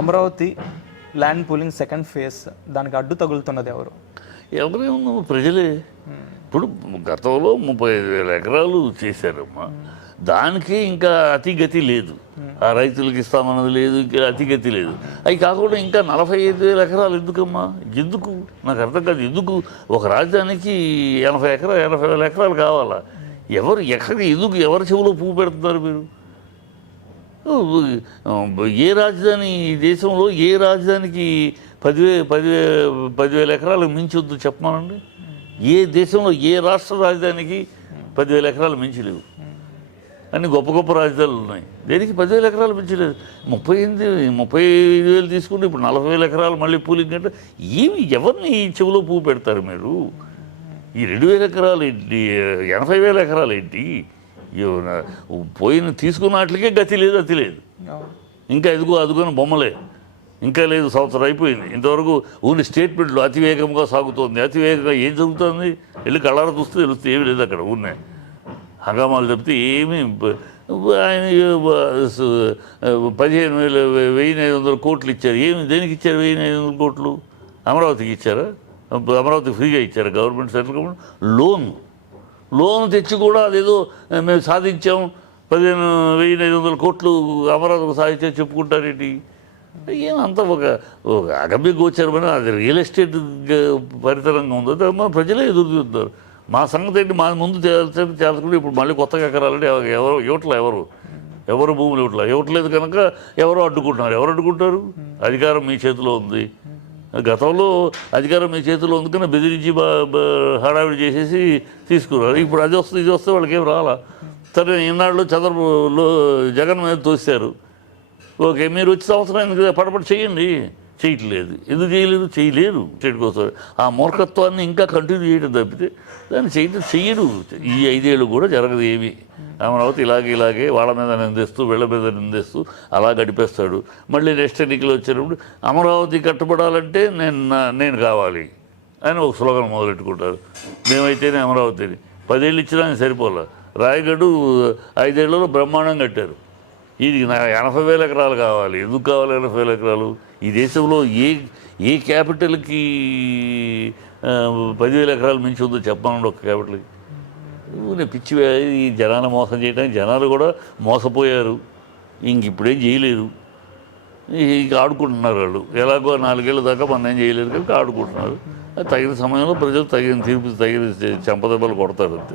Amaravati land pooling second phase దానికి అడ్డు తగులుతున్నది ఎవరు? ఎవరేమో ప్రజలే. ఇప్పుడు గతంలో 35,000 ఎకరాలు చేశారమ్మా, దానికి ఇంకా అతిగతి లేదు. ఆ రైతులకు ఇస్తామన్నది లేదు, ఇంకా అతిగతి లేదు. అవి కాకుండా ఇంకా 45,000 ఎకరాలు ఎందుకమ్మా? ఎందుకు నాకు అర్థం కాదు. ఎందుకు ఒక రాజధానికి 80,000 ఎకరాలు కావాలా? ఎవరు ఎక్కడ ఎందుకు ఎవరి చెవులో పువ్వు పెడుతున్నారు మీరు? ఏ రాజధాని ఈ దేశంలో ఏ రాజధానికి 10,000 ఎకరాలకు మించి వద్దు చెప్పమానండి. ఏ దేశంలో ఏ రాష్ట్ర రాజధానికి 10,000 ఎకరాలు మించి లేవు. అన్ని గొప్ప గొప్ప రాజధానులు ఉన్నాయి. దేనికి 10,000 ఎకరాలు మించలేదు. 35,000 తీసుకుంటే ఇప్పుడు 40,000 ఎకరాలు మళ్ళీ పూలింగ్ అంటే ఏమి ఎవరిని చెవులో పువ్వు పెడతారు మీరు? ఈ 2,000 ఎకరాలు ఏంటి, 80,000 ఎకరాలు ఏంటి? పోయిన తీసుకున్న వాటికే గతి లేదు, అతి లేదు. ఇంకా అదుగుని బొమ్మలే ఇంకా లేదు. సంవత్సరం అయిపోయింది, ఇంతవరకు ఓన్లీ స్టేట్మెంట్లు అతివేగంగా సాగుతోంది. అతివేగంగా ఏం జరుగుతుంది? వెళ్ళి కళ్ళారా చూస్తే తెలుస్తుంది. ఏమి లేదు అక్కడ. ఉన్నాయి హంగామాలు చెప్తే ఏమీ. ఆయన 15,500 కోట్లు ఇచ్చారు. ఏమి దేనికి ఇచ్చారు 15,500 కోట్లు? అమరావతికి ఇచ్చారా? అమరావతి ఫ్రీగా ఇచ్చారు గవర్నమెంట్, సెంట్రల్ గవర్నమెంట్ లోన్ తెచ్చి కూడా అదేదో మేము సాధించాం 15,500 కోట్లు అమరావతికి సాధించా చెప్పుకుంటారేంటి? ఏమంతా ఒక అగమ్య గోచరమని అది రియల్ ఎస్టేట్ పరితరంగా ఉందో మన ప్రజలే ఎదురు చూస్తారు. మా సంగతి ఏంటి? మా ముందు చేల్చుకుంటే ఇప్పుడు మళ్ళీ కొత్తగా ఎకరాలంటే ఎవరు భూములు ఇవ్వట్లేదు కనుక ఎవరో అడ్డుకుంటున్నారు. ఎవరు అడ్డుకుంటారు? అధికారం మీ చేతిలో ఉంది. గతంలో అధికారం మీ చేతిలో ఉంది కన్నా బెదిరించి హడావిడి చేసేసి తీసుకున్నారు. ఇప్పుడు అది వస్తుంది ఇది వస్తే వాళ్ళకి ఏం రాలా. సరే ఈనాళ్ళు జగన్ మీద తోశారు. ఓకే, మీరు వచ్చే సంవత్సరం ఎందుకు పడపడి చేయండి. చేయట్లేదు. ఎందుకు చేయలేరు స్టేట్ కోసం. ఆ మూర్ఖత్వాన్ని ఇంకా కంటిన్యూ చేయడం తప్పితే దాన్ని చెయ్యడు. ఈ 5 ఏళ్ళు కూడా జరగదు ఏమి. అమరావతి ఇలాగే వాళ్ళ మీద నిందేస్తూ వీళ్ళ మీద నిందేస్తూ అలా గడిపేస్తాడు. మళ్ళీ నెక్స్ట్ ఎన్నికలు వచ్చినప్పుడు అమరావతి కట్టుబడాలంటే నేను కావాలి అని ఒక స్లోగన్ మొదలెట్టుకుంటారు. మేమైతేనే అమరావతిని 10 ఏళ్ళు ఇచ్చినా సరిపోలే. రాయగఢ్ 5 ఏళ్లలో బ్రహ్మాండం కట్టారు. ఇది 80,000 ఎకరాలు కావాలి. ఎందుకు కావాలి 80,000 ఎకరాలు? ఈ దేశంలో ఏ క్యాపిటల్కి 10,000 ఎకరాలు మించి ఉందో చెప్పాలండి. ఒక క్యాపిటల్కి పిచ్చి ఈ జనాన్ని మోసం చేయడానికి జనాలు కూడా మోసపోయారు. ఇప్పుడేం చేయలేరు. ఇంక ఆడుకుంటున్నారు వాళ్ళు. ఎలాగో 4 ఏళ్ళ దాకా మనం ఏం చేయలేదు కనుక ఆడుకుంటున్నారు. తగిన సమయంలో ప్రజలు తగిన తీర్పు తగిన చెంపదెబ్బలు కొడతారు అంతే.